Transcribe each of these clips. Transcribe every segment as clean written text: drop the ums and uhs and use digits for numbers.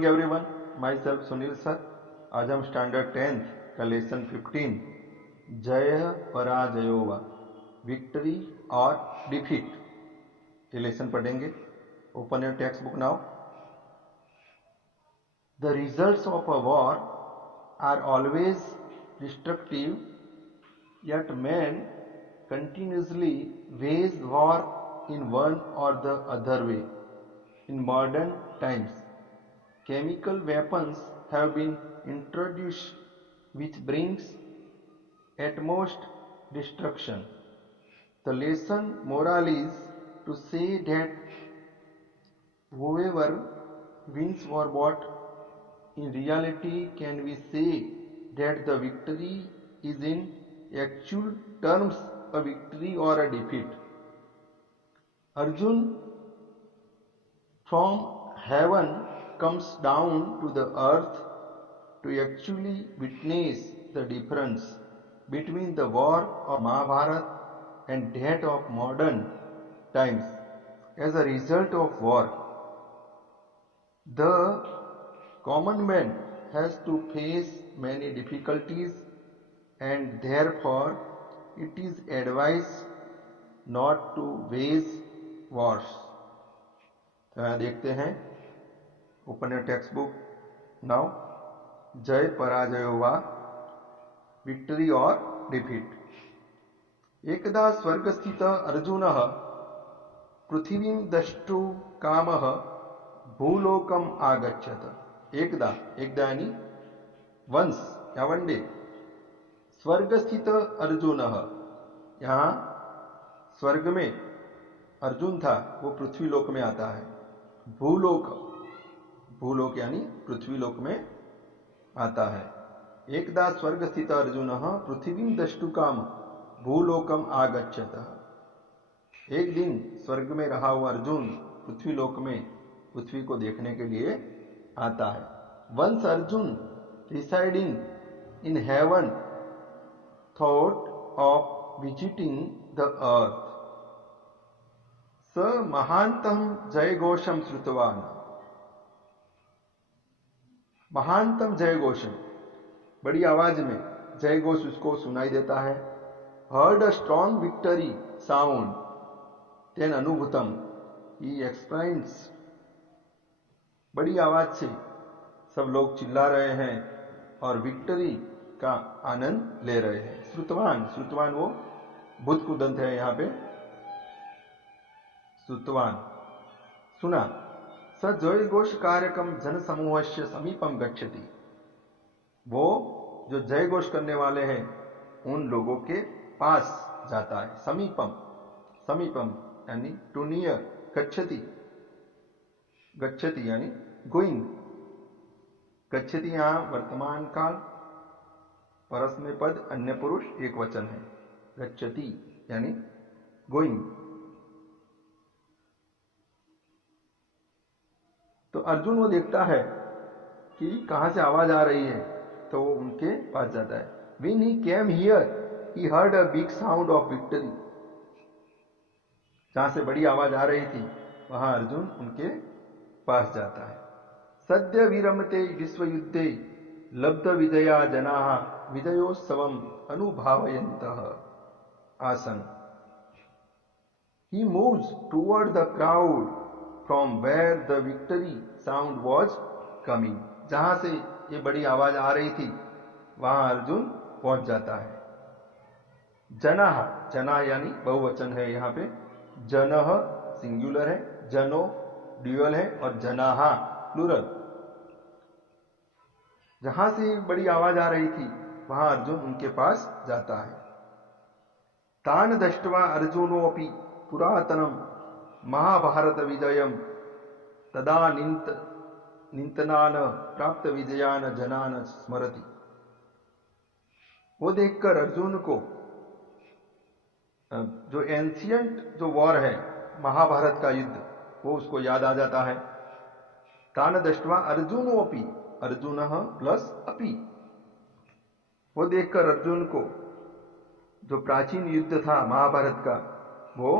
Morning everyone, my self Sunil sir. आज हम standard 10th का लेसन 15 जय पराजयो वा, विक्ट्री और डिफीट, ये लेसन पढ़ेंगे। Open your text book now. The results of a war are always destructive, yet man continuously wage war in one or the other way. In modern times, chemical weapons have been introduced which brings utmost destruction. The lesson moral is to say that whoever wins or what, in reality can we say that the victory is in actual terms a victory or a defeat. Arjun from heaven comes down to the earth to actually witness the difference between the war of Mahabharata and that of modern times. As a result of war, the common man has to face many difficulties, and therefore it is advised not to wage wars. तो यहाँ देखते हैं, open your text book now. जय पराजयो वा, victory और defeat. एकदा स्वर्गस्थित अर्जुनः पृथिवीं द्रष्टुं कामः भूलोकम् आगच्छत। एकदा यानी वंस या वन डे। स्वर्ग स्थित अर्जुन, यहाँ स्वर्ग में अर्जुन था, वो पृथ्वी लोक में आता है। भूलोक, भूलोक यानी पृथ्वी लोक में आता है। एकदा स्वर्ग स्थित अर्जुन पृथ्वीं द्रष्टुकाम भूलोकम आगच्छत। एक दिन स्वर्ग में रहा हुआ अर्जुन पृथ्वी लोक में पृथ्वी को देखने के लिए आता है। Once Arjun residing in heaven thought of visiting the earth, स महांतम जय घोषम श्रुतवान। महांतम जय घोषम, बड़ी आवाज में जय घोष उसको सुनाई देता है। Heard a strong victory sound तेन अनुभूतम, ही एक्सप्लेन्स। बड़ी आवाज से सब लोग चिल्ला रहे हैं और विक्टरी का आनंद ले रहे हैं। श्रुतवान, श्रुतवान वो बुद्ध कुदंत है यहाँ पे। श्रुतवान सुना। स जय घोष कार्यक्रम जन समूह से समीपम गच्छति, वो जो जय घोष करने वाले हैं उन लोगों के पास जाता है। समीपम, समीपम यानी टू नियर। गच्छति, गच्छति यानी गोइंग। गच्छति यहाँ वर्तमान काल, परस में पद, अन्य पुरुष एक वचन है। गच्छति यानी गोइंग। तो अर्जुन वो देखता है कि कहां से आवाज आ रही है, तो वो उनके पास जाता है। When he came here, he heard a big sound of victory. जहां से बड़ी आवाज आ रही थी वहां अर्जुन उनके पास जाता है। सद्य विरमते विश्व युद्धे लब्ध विजया जनाः विजयोत्सवम अनुभावयन्तः आसन। He moves toward the crowd from where the victory sound was coming. जहां से ये बड़ी आवाज आ रही थी वहां अर्जुन पहुंच जाता है। जनाः, जना यानी बहुवचन है यहाँ पे। जनः सिंगुलर है, जनो ड्यूअल है और जनाः प्लूरल। जहां से बड़ी आवाज आ रही थी वहां अर्जुन उनके पास जाता है। तान दृष्ट्वा अर्जुनोऽपि पुरातनम महाभारत विजयम तदा निंतनान प्राप्त विजयान जनान स्मरति। वो देखकर अर्जुन को जो एंशियंट जो वॉर है, महाभारत का युद्ध, वो उसको याद आ जाता है। तान दृष्ट्वा अर्जुनोऽपि, अर्जुन प्लस अपि, वो देखकर अर्जुन को जो प्राचीन युद्ध था महाभारत का, वो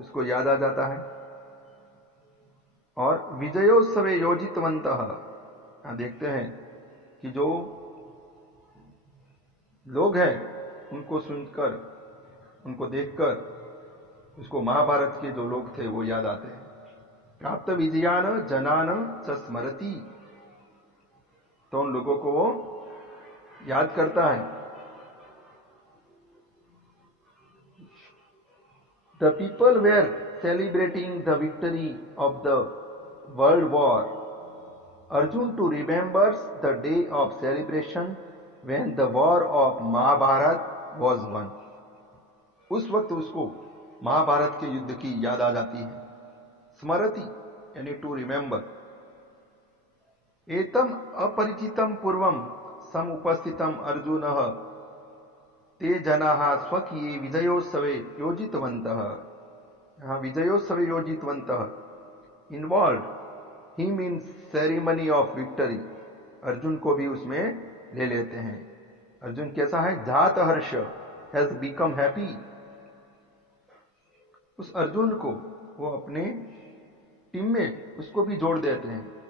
उसको याद आ जाता है। और विजयोत्सवे योजितवन्तः, यहाँ देखते हैं कि जो लोग हैं उनको सुनकर, उनको देखकर उसको महाभारत के जो लोग थे वो याद आते हैं। प्राप्त विजयान जनान च स्मरति, तो उन लोगों को वो याद करता है। The people were celebrating the victory of the world war. Arjun to remembers the day of celebration when the war of Mahabharat was won. उस वक्त उसको महाभारत के युद्ध की याद आ जाती है। स्मरति यानी टू रिमेंबर। एतम अपरिचितम पूर्वम समुपस्थितम अर्जुनः ते जनाः स्वकीये विजयोत्सवे योजितवन्तः। यहाँ विजयोत्सवे योजितवन्तः involve him in ceremony of victory. Arjun को भी उसमें ले लेते हैं। अर्जुन कैसा है? जात हर्ष, हैज बिकम हैप्पी। उस अर्जुन को वो अपने टीम में उसको भी जोड़ देते हैं,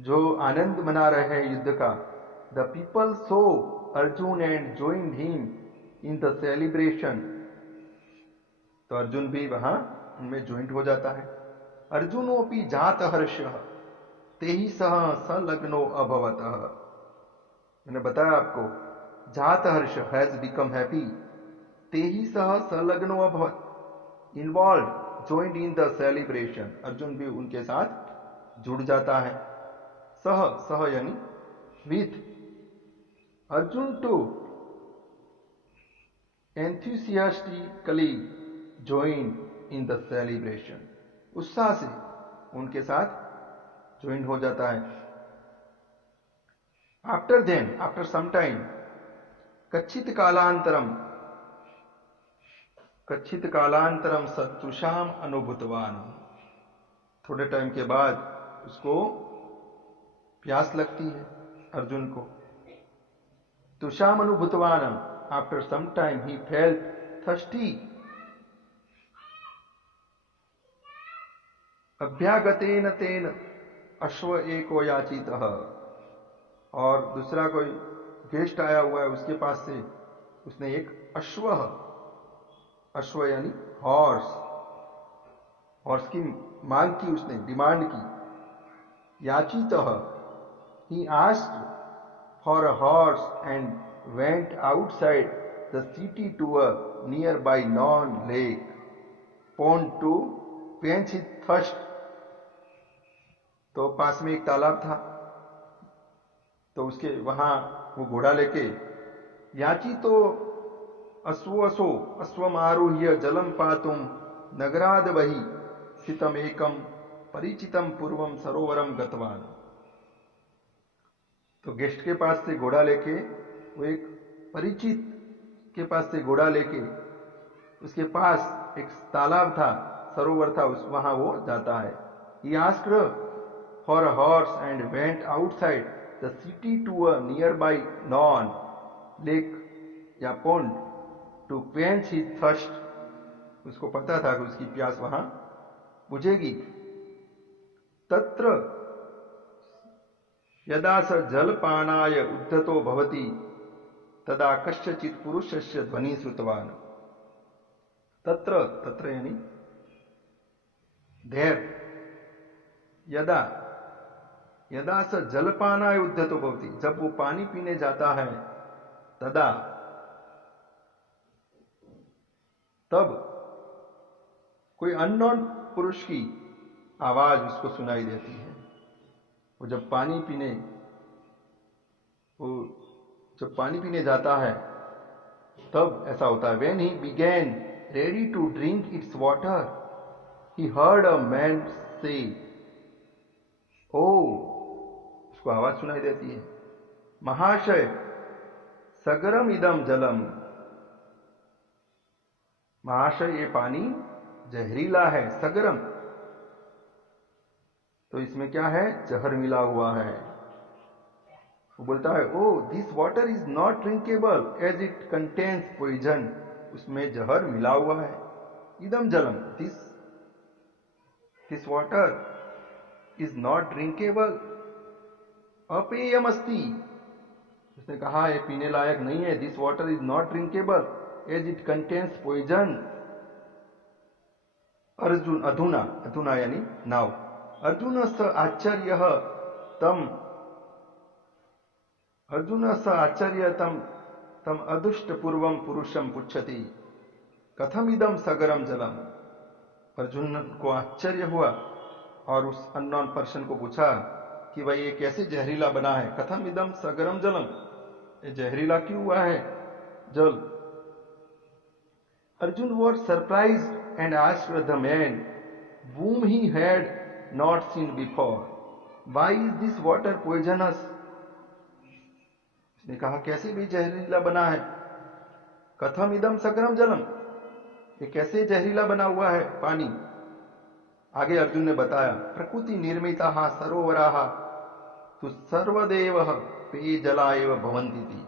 जो आनंद मना रहे हैं युद्ध का। The people so Arjun and joined him in the celebration. तो अर्जुन भी वहां उनमें ज्वाइंट हो जाता है। अर्जुनोपि जात हर्ष ते ही सह संलग्नो अभवत। मैंने बताया आपको, जात हर्ष हैज बिकम हैप्पी, ते ही सह संलग्नो अभवत involve joined in the celebration. Arjun भी उनके साथ जुड़ जाता है। सह, सह यानी with. Arjun to enthusiastically join in the celebration। उत्साह से उनके साथ ज्वाइन हो जाता है। After then, after some time, कच्चित कालांतरम सतृषाम अनुभूतवान। थोड़े टाइम के बाद उसको प्यास लगती है अर्जुन को। तुषाम अनुभूतवान, after some time he felt thirsty। अभ्यागतेन तेन अश्व एको याचितः। और दूसरा कोई गेस्ट आया हुआ है उसके पास से, उसने एक अश्व, अश्व यानी हॉर्स, हॉर्स की मांग की, उसने डिमांड की। याचितः, he asked for a horse and went outside the city to a nearby non-lake pond to quench his thirst। तो पास में एक तालाब था, तो उसके वहां वो घोड़ा लेके, याची तो अश्वसो अश्वम आरुह्य जलम पातुम नगराद वही स्थितम एकम परिचितम पूर्वम सरोवरम गतवान। तो गेस्ट के पास से घोड़ा लेके, वो एक परिचित के पास से घोड़ा लेके, उसके पास एक तालाब था, सरोवर था, उस वहां वो जाता है। He asked for a horse and went outside the city to a nearby non-lake या pond to quench his thirst। उसको पता था कि उसकी प्यास वहां बुझेगी। तत्र यदा स जलपानाय उद्धतो भवति तदा कस्यचित् पुरुषस्य ध्वनि श्रुतवान्। तत्र, तत्र यानी देर। यदा, यदा स जलपानाय उद्धतो भवति, जब वो पानी पीने जाता है, तदा, तब कोई अननोन पुरुष की आवाज उसको सुनाई देती है। वो जब पानी पीने जाता है तब ऐसा होता है। When he began ready to drink its water, he heard a man say, "Oh", उसको आवाज सुनाई देती है, "महाशय सगरम इदम जलम", महाशय ये पानी जहरीला है। सगरम तो इसमें क्या है? जहर मिला हुआ है। वो बोलता है, "oh this water is not drinkable as it contains poison", उसमें जहर मिला हुआ है। इदम जलम, this water is not drinkable अपेयम अस्ति, उसने कहा ये पीने लायक नहीं है, this water is not drinkable as it contains poison. Arjun अधुना, अधुना यानी नाउ, अर्जुन स आश्चर्य तम, अर्जुन स आश्चर्य तम अदुष्ट पूर्वम पुरुषम पुच्छति कथम इदम सगरम जलम। अर्जुन को आश्चर्य हुआ और उस अननोन पर्सन को पूछा कि भाई ये कैसे जहरीला बना है, कथम इदम सगरम जलम, ये जहरीला क्यों हुआ है जल। Arjun was surprised and asked the man whom he had not seen before, why is this water poisonous? उसने कहा कैसे भी जहरीला बना है, कथम इदम सगरम जलम, ये कैसे जहरीला बना हुआ है पानी। आगे अर्जुन ने बताया प्रकृति निर्मिता सरोवरा तु सर्वदेव पेय जला एव भवन्ति थी।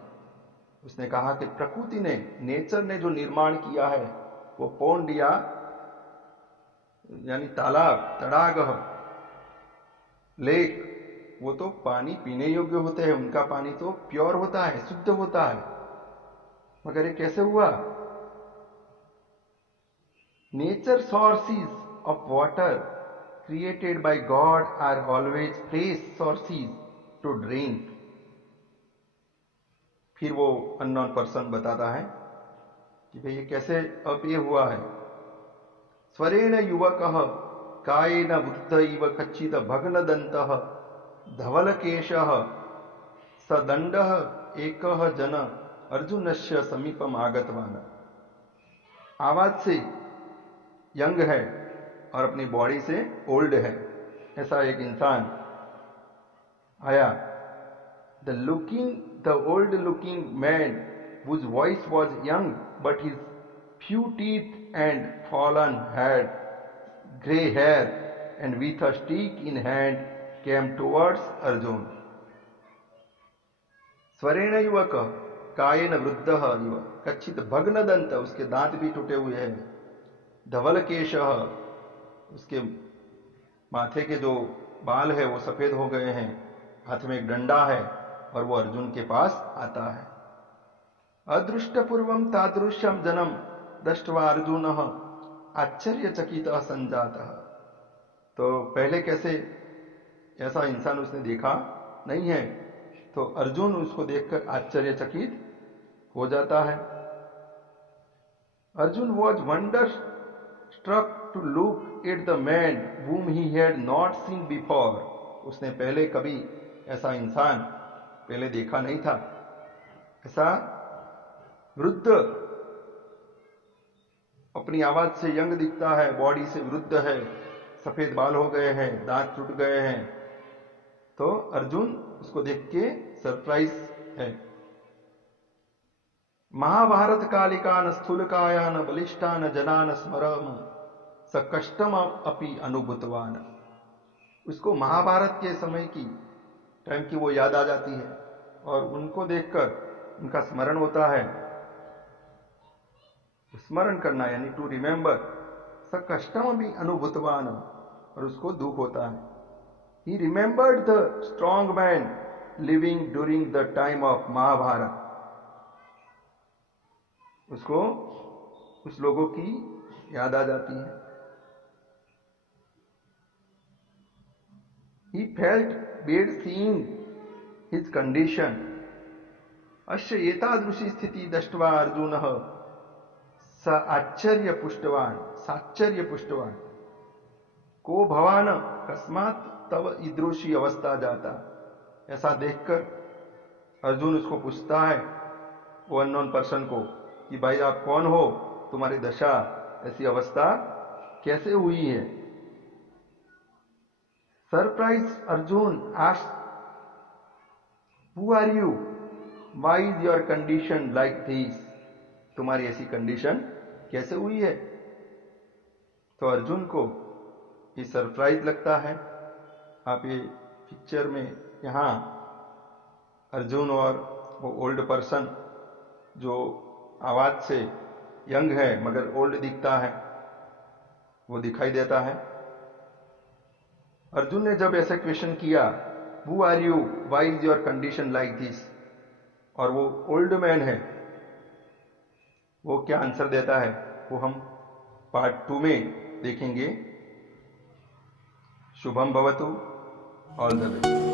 उसने कहा कि प्रकृति ने, नेचर ने जो निर्माण किया है वो पौंड या यानी तालाब, तड़ाग, लेक, वो तो पानी पीने योग्य होते हैं, उनका पानी तो प्योर होता है, शुद्ध होता है, मगर ये कैसे हुआ। Nature sources of water created by god are always fresh sources to drink. फिर वो अननोन पर्सन बताता है कि भाई ये कैसे अपेय हुआ है। स्वरेण युवक कायेन वृद्ध इव कच्चित भग्न दंत धवलकेश सदंड एक जन अर्जुनस्य समीपम आगतवान। आवाज से यंग है और अपनी बॉडी से ओल्ड है, ऐसा एक इंसान आया। The old looking man whose voice was young but his few teeth and fallen head, grey hair, and with a stick in hand came towards Arjun. स्वरेण युवक कायेन वृद्ध इव कच्चित भग्न दंत, उसके दांत भी टूटे हुए हैं। धवल केश, उसके माथे के जो बाल है वो सफेद हो गए हैं। हाथ में एक डंडा है और वो अर्जुन के पास आता है। अदृष्ट पूर्वम तादृश्यम जनम दृष्ट्वा अर्जुन आश्चर्यचकित संजात। तो पहले कैसे ऐसा इंसान उसने देखा नहीं है, तो अर्जुन उसको देखकर आश्चर्यचकित हो जाता है। Arjun was wonder struck to look at the man whom he had not seen before। उसने पहले कभी ऐसा इंसान पहले देखा नहीं था। ऐसा वृद्ध, अपनी आवाज से यंग दिखता है, बॉडी से वृद्ध है, सफेद बाल हो गए हैं, दांत टूट गए हैं। तो अर्जुन उसको देख के सरप्राइज है। महाभारत कालिकान स्थूलकायान बलिष्ठान जनान स्मरम स कष्टम अपि अनुभूतवान। उसको महाभारत के समय की टाइम की वो याद आ जाती है और उनको देखकर उनका स्मरण होता है। स्मरण करना यानी टू रिमेंबर। स कष्टम भी अनुभूतवान, और उसको दुख होता है। He remembered the strong man living during the time of Mahabharat. उसको उस लोगों की याद आ जाती है। He felt bad seeing his condition। अस्य एतादृशी स्थिति दृष्ट्वा अर्जुनः स आश्चर्य पुष्टवान को भवान कस्मात् तव ईदृशी अवस्था जाता। ऐसा देखकर अर्जुन उसको पूछता है, वो अननोन पर्सन को, कि भाई आप कौन हो, तुम्हारी दशा, ऐसी अवस्था कैसे हुई है। Surprise Arjun asked, who are you, why is your condition like this. तुम्हारी ऐसी कंडीशन कैसे हुई है। तो अर्जुन को ये सरप्राइज लगता है। आप ये पिक्चर में यहां अर्जुन और वो ओल्ड पर्सन जो आवाज से यंग है मगर ओल्ड दिखता है, वो दिखाई देता है। अर्जुन ने जब ऐसा क्वेश्चन किया, who are you, why is your condition like this. और वो ओल्ड मैन है, वो क्या आंसर देता है वो हम पार्ट 2 में देखेंगे। शुभम भवतु, ऑल द बेस्ट।